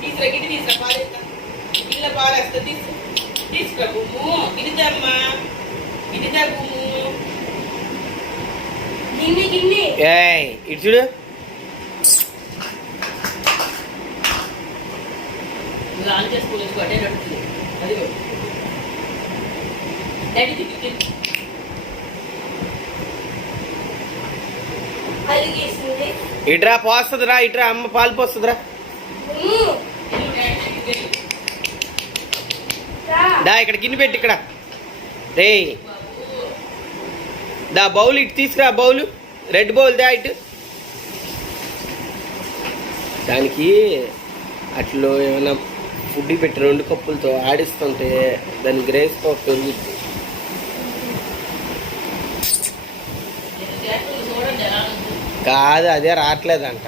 తీసురా గిడి తీసురా పాలు ఇలా పాలు వేస్తా తీసుకురా గుమ్ము గిడిదమ్మా గిడిదా గుమ్ము ఇటు చూడు ఆన్ చేసుకోవచ్చు అటే నడుతుంది అది ఇట్రా పోస్తుందిరా ఇట్రా అమ్మ పాలు పోస్తుందిరా దా ఇక్కడ గిన్నె పెట్టి ఇక్కడ రే దా బౌల్ ఇటు తీసుకురా బౌలు రెడ్ బౌల్ దా ఇటు దానికి అట్లో ఏమైనా ఫుడ్ పెట్టి 2 కప్పులతో ఆడిస్తుంటే దాని గ్రేస్ పవర్ పెరుగుద్ది కాదు అదే రావట్లేదంట